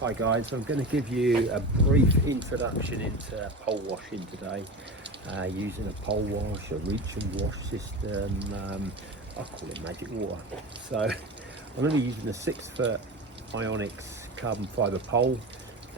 Hi guys, I'm going to give you a brief introduction into pole washing today, using a pole wash, a reach and wash system. I call it magic water. So I'm going to be using a 6-foot Ionix carbon fibre pole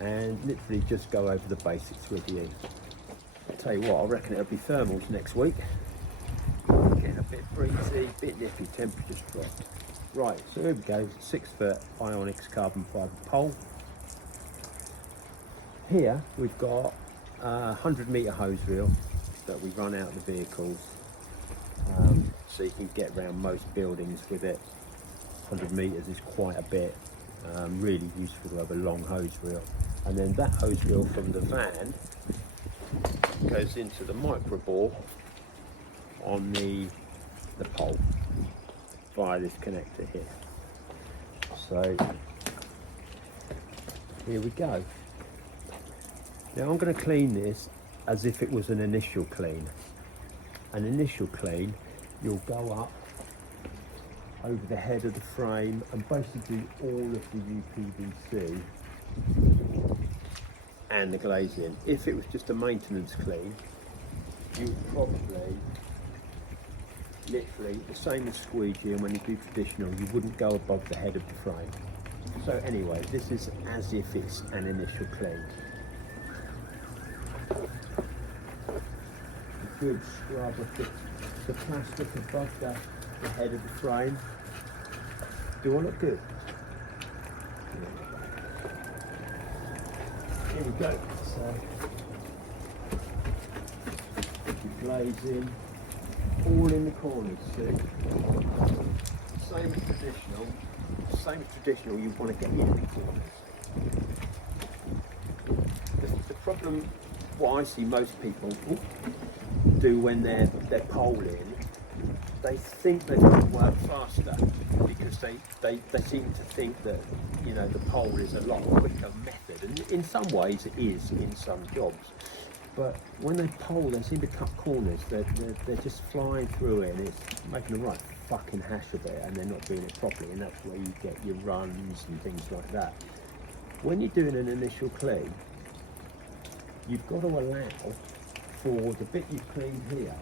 and literally just go over the basics with you. I'll tell you what, I reckon it'll be thermals next week. Getting a bit breezy, bit nippy, temperatures dropped. Right, so here we go, 6-foot Ionix carbon fibre pole. Here we've got a 100-metre hose reel that we run out of the vehicles, so you can get around most buildings with it. 100 metres is quite a bit, really useful to have a long hose reel. And then that hose reel from the van goes into the micro bore on the pole via this connector here. So here we go. Now I'm going to clean this as if it was an initial clean. An initial clean, you'll go up over the head of the frame and basically all of the UPVC and the glazing. If it was just a maintenance clean, you would probably literally the same as squeegee, and when you do traditional you wouldn't go above the head of the frame. So anyway, this is as if it's an initial clean. Good scrub of the plastic above the head of the frame. Do I look good? Here we go. So glazing all in the corners, see? Same as traditional, you want to get in the corners. The problem, what I see most people do when they're poling, they think they're going to work faster because they seem to think that, you know, the pole is a lot quicker method, and in some ways it is in some jobs. But when they pole, they seem to cut corners. They're just flying through it, and it's making a right fucking hash of it, and they're not doing it properly, and that's where you get your runs and things like that. When you're doing an initial clean, you've got to allow for the bit you've cleaned here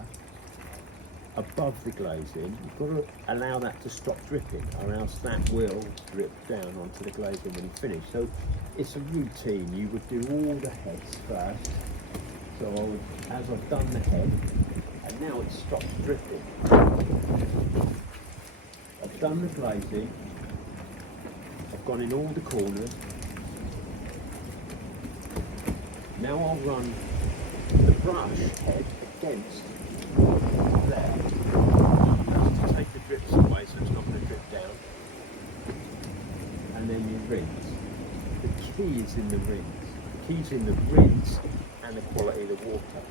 above the glazing, you've got to allow that to stop dripping, or else that will drip down onto the glazing when you finish. So it's a routine. You would do all the heads first. So as I've done the head, and now it stopped dripping. I've done the glazing, I've gone in all the corners. Now I'll run the brush head against there. To take the drips away so it's not going to drip down. And then you rinse. The key is in the rinse. The key's in the rinse and the quality of the water.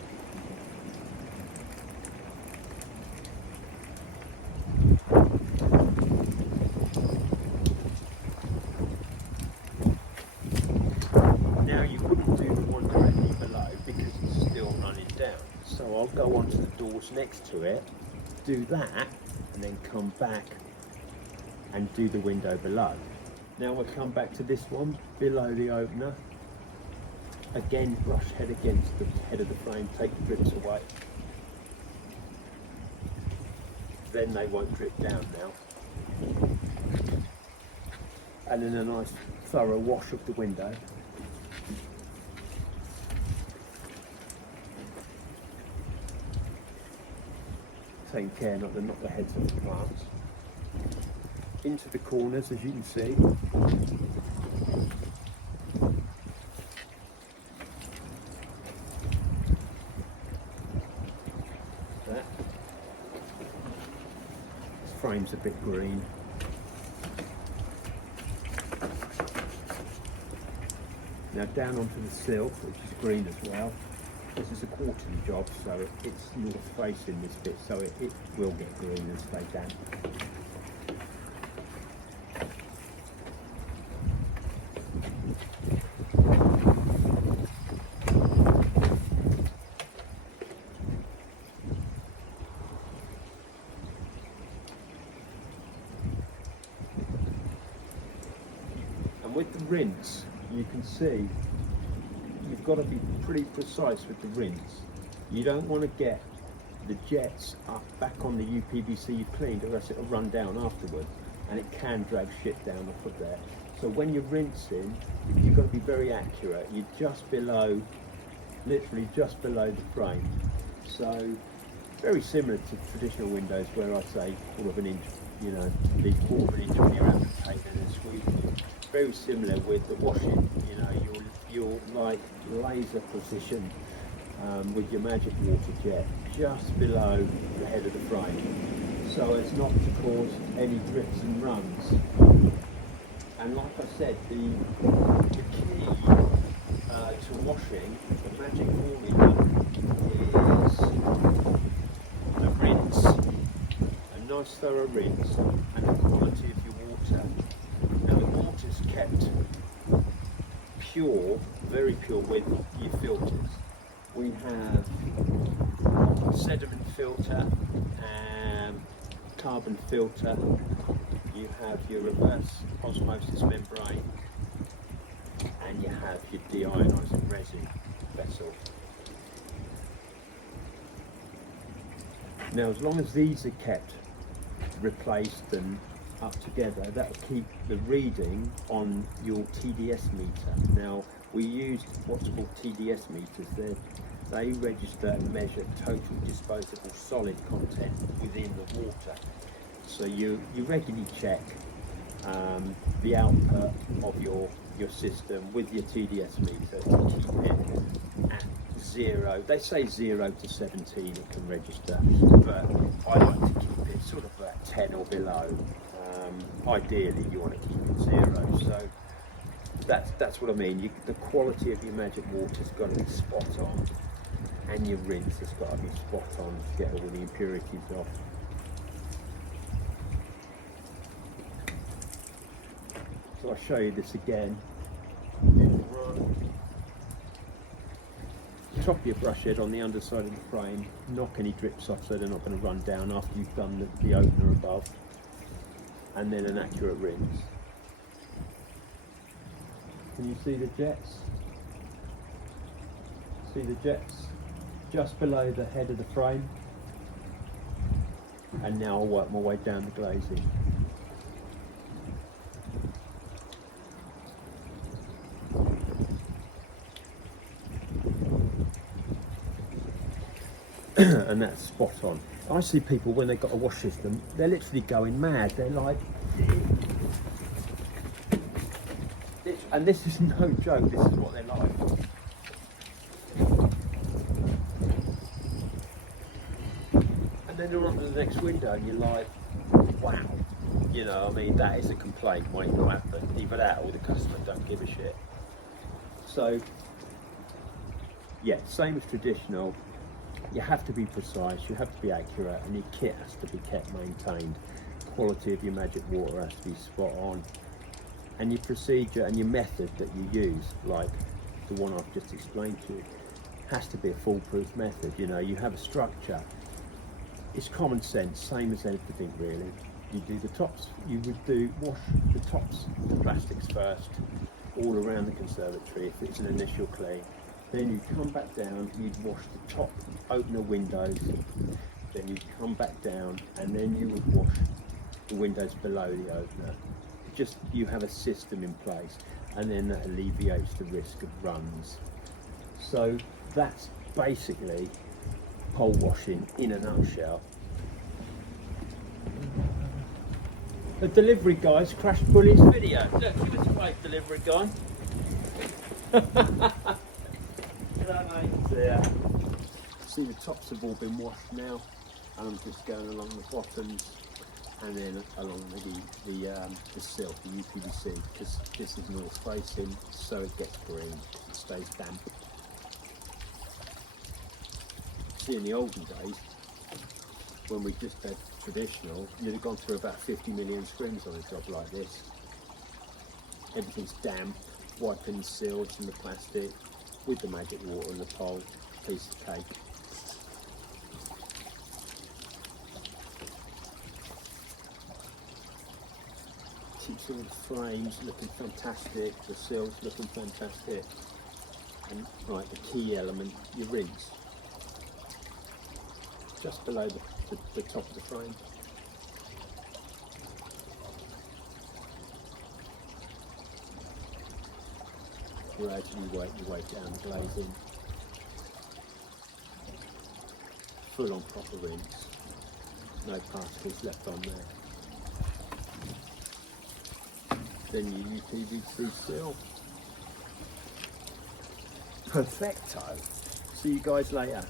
Now you wouldn't do the one directly below because it's still running down. So I'll go onto the doors next to it, do that, and then come back and do the window below. Now we'll come back to this one below the opener. Again, brush head against the head of the frame, take the drips away. Then they won't drip down now. And then a nice thorough wash of the window. Taking care not to knock the heads off the plants. Into the corners, as you can see. That. This frame's a bit green. Now down onto the sill, which is green as well. This is a quarterly job, so it's north facing this bit, so it will get green and stay damp. And with the rinse, you can see you've got to be pretty precise with the rinse. You don't want to get the jets up back on the UPVC you've cleaned, or else it'll run down afterwards, and it can drag shit down off of there. So when you're rinsing, you've got to be very accurate. You're just below, literally just below the frame. So very similar to traditional windows, where I say quarter of an inch, you know, leave quarter of an inch on your applicator and squeeze. Very similar with the washing. You know, you're like laser precision with your magic water jet just below the head of the frame, so as not to cause any drips and runs. And like I said, the key to washing, the magic formula, is a rinse, a nice thorough rinse, and the quality of your water. Now the water's kept pure, very pure with your filters. We have sediment filter, carbon filter, you have your reverse osmosis membrane, and you have your deionizing resin vessel. Now as long as these are kept replaced and up together, that will keep the reading on your TDS meter. Now we used what's called TDS meters. They register and measure total disposable solid content within the water. So you regularly check the output of your system with your TDS meter to keep it at 0. They say 0 to 17 it can register, but I like to keep it sort of at 10 or below. Ideally you want to keep it 0. So that's what I mean. The quality of your magic water's got to be spot on, and your rinse has got to be spot on to get all the impurities off. So I'll show you this again. Top your brush head on the underside of the frame, knock any drips off so they're not going to run down after you've done the opener above, and then an accurate rinse. Can you see the jets? See the jets? Just below the head of the frame. And now I'll work my way down the glazing. And that's spot on. I see people when they've got a wash system, they're literally going mad. They're like, and this is no joke, this is what they're like. And then they're on to the next window and you're like, wow. You know, I mean, that is a complaint waiting to happen. Either that or the customer don't give a shit. So, yeah, same as traditional. You have to be precise, you have to be accurate, and your kit has to be kept maintained. Quality of your magic water has to be spot on. And your procedure and your method that you use, like the one I've just explained to you, has to be a foolproof method. You know, you have a structure. It's common sense, same as anything really. You do the tops, you would wash the tops, the plastics first, all around the conservatory if it's an initial clean. Then you'd come back down, you'd wash the top opener windows, then you'd come back down, and then you would wash the windows below the opener. Just, you have a system in place, and then that alleviates the risk of runs. So that's basically pole washing in a nutshell. The delivery guy's crashed Bully's video. Look, give us a wave, delivery guy. Yeah. See, the tops have all been washed now, and I'm just going along the bottoms and then along the sill, the UPVC, because this is north facing, so it gets green, it stays damp. See, in the olden days, when we just had traditional, you'd have gone through about 50 million scrims on a job like this. Everything's damp, wiping the seals and the plastic with the magic water and the pole, piece of cake. basics, all the frames looking fantastic, the sills looking fantastic, and right, the key element, your rings, just below the top of the frame. Gradually work your way down the glazing, full on proper rings, no particles left on there. Then your UPVC seal. Perfecto. See you guys later.